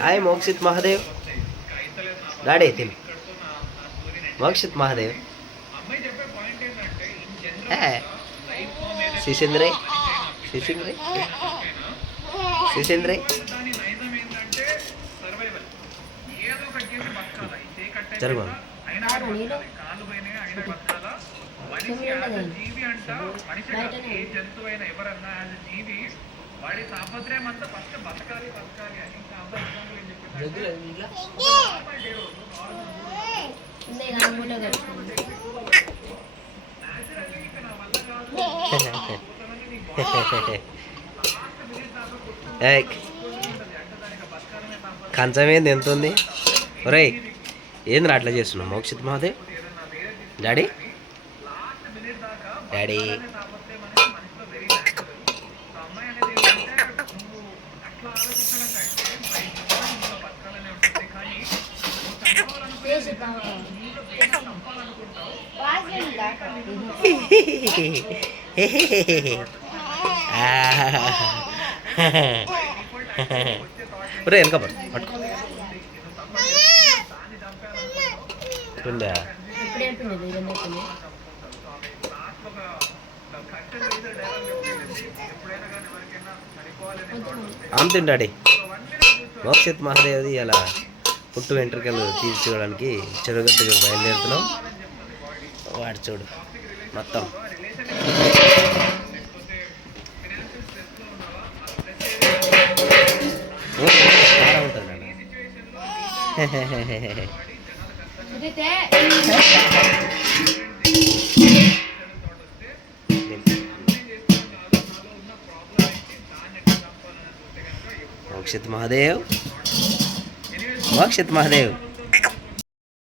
हाय मोक्षित महादेव गाड़ी तिन मोक्षित महादेव शिशिंद्रे शिशिंद्रे शिशिंद्रे जरूर వాడి తాపత్రయం అంతా ఫస్ట్ బతకాలి బతకాలి అని కంచమేంది ఎంత ఉంది ఒరే ఏంది అట్లా చేస్తున్నావు మోక్షిత్ మహాదేవ్ డాడీ డాడీ ఒరే వెనక పట్టుకో అంతే డాడీ మోక్షిత్ మహాదేవ్ది అలా పుట్టు వెంట్రుకలు తీర్చుకోవడానికి చెరుగట్టుగా బయలుదేరుతున్నాం. వాడు చూడు మొత్తం ఉంటుంది. मोक्षित महादेव मोक्षित महादेव